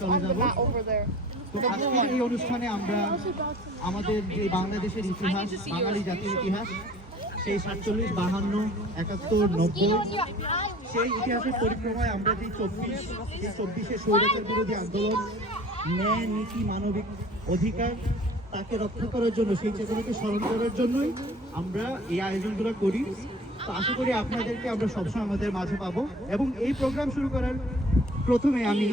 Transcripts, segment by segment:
চলে যাব। তো আজকের এই অনুষ্ঠানে আমরা আমাদের যে বাংলাদেশের ইতিহাস, বাঙালি জাতির ইতিহাস, সেই 47, 52, 71, 90 সেই ইতিহাসের পরিক্রমায় আমরা যে 24 স্বৈরাচার বিরোধী আন্দোলন, ন্যায় নীতি মানবিক অধিকার তাকে রক্ষা করার জন্য, সেই চেতনাকে স্মরণ করার জন্যই আমরা এই আয়োজনগুলো করি। তো আশা করি আপনাদেরকে আমরা সবসময় আমাদের মাঝে পাবো। এবং এই প্রোগ্রাম শুরু করার প্রথমে আমি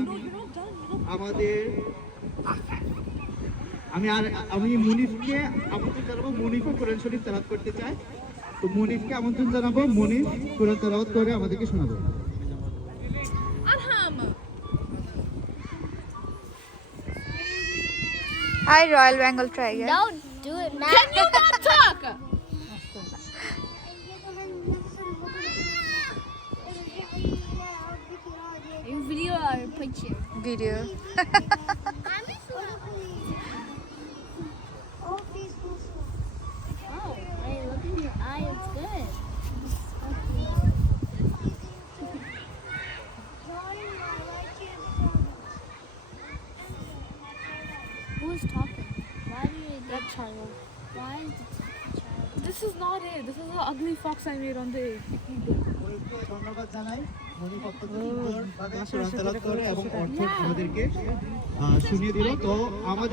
মুনিফকে আমন্ত্রণ জানাবো। মুনিফও কোরআন শরীফ তেলাওয়াত করতে চায়। তো মুনিফকে আমন্ত্রণ জানাবো, মুনিফ কোরআন তেলাওয়াত করে আমাদেরকে শোনাবে। Hi, Royal Bengal Tiger. Don't do it now. Can you not talk? You video or picture? Video. Oh, hey, look in your eye. It's good. Who's talking? Why do you That child. Why is it child? This is not it. This is the ugly fox I made on the keyboard. ধন্যবাদ জানাই। মুনিফ অত্যন্ত সুন্দরভাবে কোরআন তেলাওয়াত করে এবং অর্থ আমাদেরকে শুনিয়ে দিল। তো আমাদের